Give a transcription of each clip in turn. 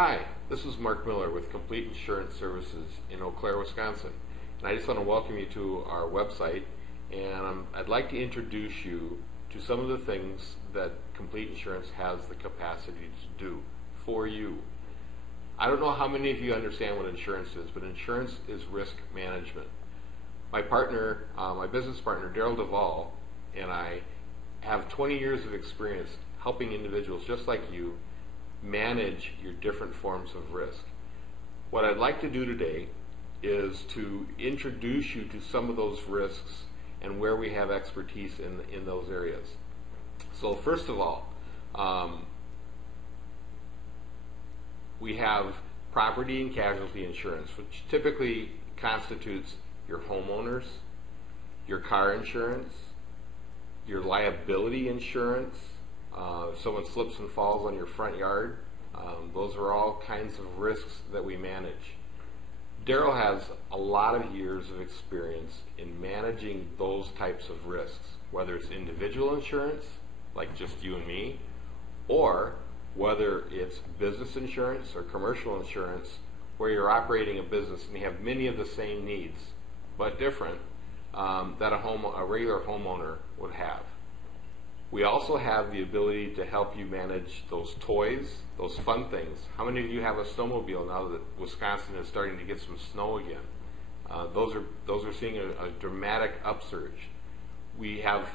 Hi, this is Mark Miller with Complete Insurance Services in Eau Claire, Wisconsin. And I just want to welcome you to our website, and I'd like to introduce you to some of the things that Complete Insurance has the capacity to do for you. I don't know how many of you understand what insurance is, but insurance is risk management. My partner, my business partner, Daryl Duvall, and I have 20 years of experience helping individuals just like you manage your different forms of risk. What I'd like to do today is to introduce you to some of those risks and where we have expertise in those areas. So first of all, we have property and casualty insurance, which typically constitutes your homeowners, your car insurance, your liability insurance. If someone slips and falls on your front yard, those are all kinds of risks that we manage. Daryl has a lot of years of experience in managing those types of risks, whether it's individual insurance, like just you and me, or whether it's business insurance or commercial insurance, where you're operating a business and you have many of the same needs, but different, that a regular homeowner would have. We also have the ability to help you manage those toys, those fun things. How many of you have a snowmobile now that Wisconsin is starting to get some snow again? Those are seeing a dramatic upsurge. We have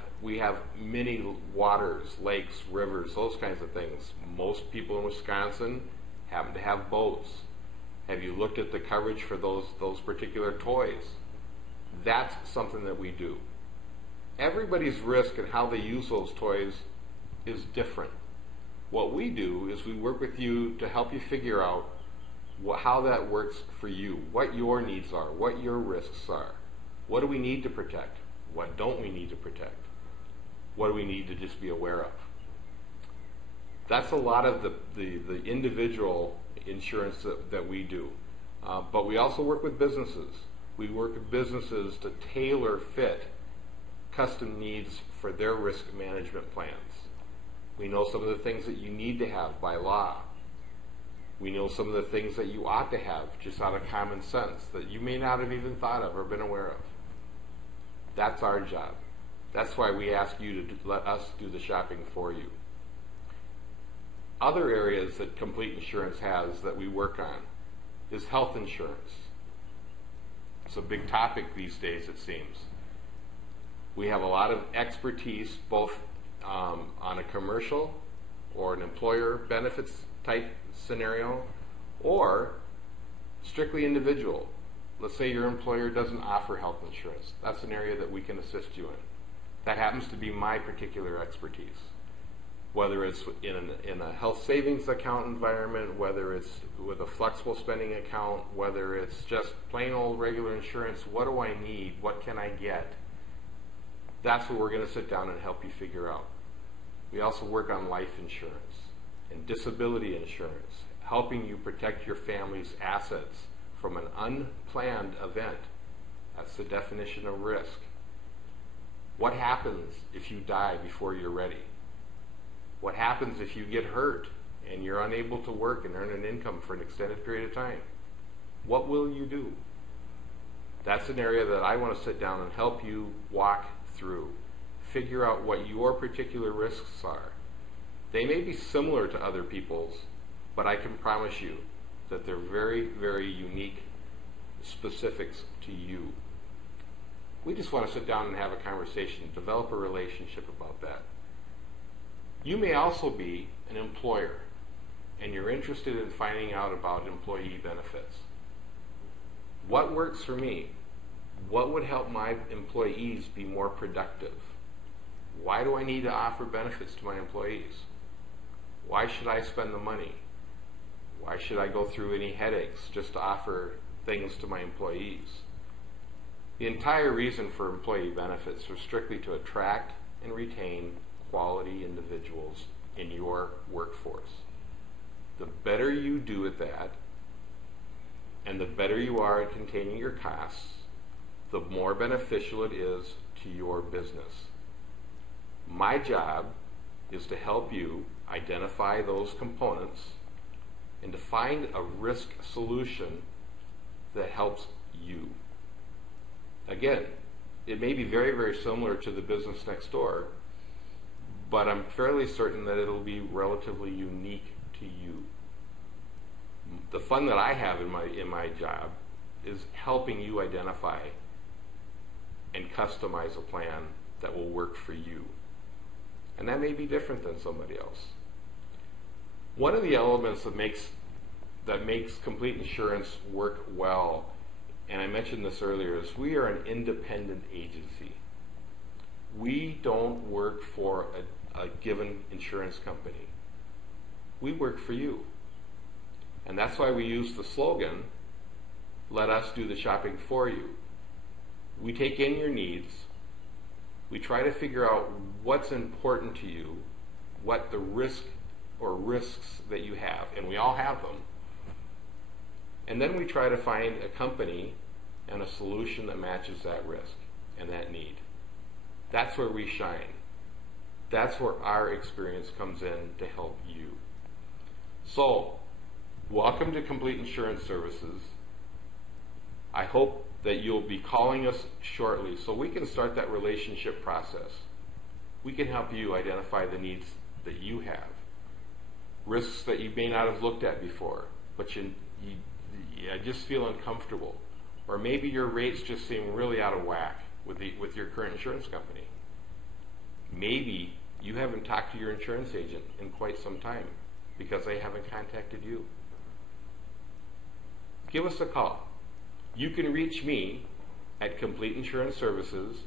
many waters, lakes, rivers, those kinds of things. Most people in Wisconsin happen to have boats. Have you looked at the coverage for those particular toys? That's something that we do. Everybody's risk and how they use those toys is different. What we do is we work with you to help you figure out how that works for you, what your needs are, what your risks are. What do we need to protect? What don't we need to protect? What do we need to just be aware of? That's a lot of the individual insurance that we do. But we also work with businesses. We work with businesses to tailor fit custom needs for their risk management plans. We know some of the things that you need to have by law. We know some of the things that you ought to have just out of common sense that you may not have even thought of or been aware of. That's our job. That's why we ask you to let us do the shopping for you. Other areas that Complete Insurance has that we work on is health insurance. It's a big topic these days, it seems. We have a lot of expertise both on a commercial or an employer benefits type scenario or strictly individual. Let's say your employer doesn't offer health insurance. That's an area that we can assist you in. That happens to be my particular expertise. Whether it's in a health savings account environment, whether it's with a flexible spending account, whether it's just plain old regular insurance, what do I need? What can I get? That's what we're going to sit down and help you figure out. We also work on life insurance and disability insurance, helping you protect your family's assets from an unplanned event. That's the definition of risk. What happens if you die before you're ready? What happens if you get hurt and you're unable to work and earn an income for an extended period of time? What will you do? That's an area that I want to sit down and help you walk through. Figure out what your particular risks are. They may be similar to other people's, but I can promise you that they're very, very unique specifics to you. We just want to sit down and have a conversation, develop a relationship about that. You may also be an employer, and you're interested in finding out about employee benefits. What works for me? What would help my employees be more productive? Why do I need to offer benefits to my employees? Why should I spend the money? Why should I go through any headaches just to offer things to my employees? The entire reason for employee benefits is strictly to attract and retain quality individuals in your workforce. The better you do at that, and the better you are at containing your costs, the more beneficial it is to your business. My job is to help you identify those components and to find a risk solution that helps you. Again, it may be very, very similar to the business next door, but I'm fairly certain that it'll be relatively unique to you. The fun that I have in my job is helping you identify and customize a plan that will work for you. And that may be different than somebody else. One of the elements that makes Complete Insurance work well, and I mentioned this earlier, is we are an independent agency. We don't work for a given insurance company. We work for you. And that's why we use the slogan, let us do the shopping for you. We take in your needs. We try to figure out what's important to you, what the risk or risks that you have, and we all have them. And then we try to find a company and a solution that matches that risk and that need. That's where we shine. That's where our experience comes in to help you. So, welcome to Complete Insurance Services. I hope that you'll be calling us shortly so we can start that relationship process. We can help you identify the needs that you have, risks that you may not have looked at before, but you just feel uncomfortable, or maybe your rates just seem really out of whack with your current insurance company. Maybe you haven't talked to your insurance agent in quite some time because they haven't contacted you. Give us a call. You can reach me at Complete Insurance Services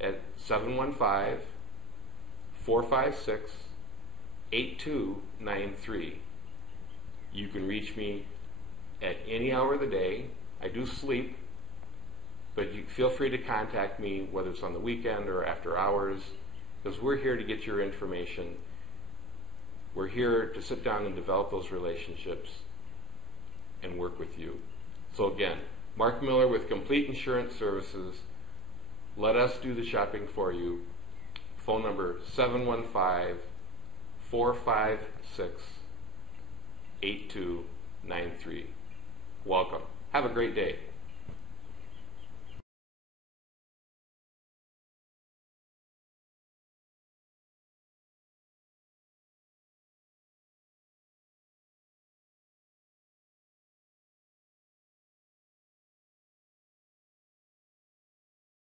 at 715-456-8293. You can reach me at any hour of the day. I do sleep, but you feel free to contact me whether it's on the weekend or after hours, because we're here to get your information. We're here to sit down and develop those relationships and work with you. So again, Mark Miller with Complete Insurance Services. Let us do the shopping for you. Phone number 715-456-8293. Welcome. Have a great day.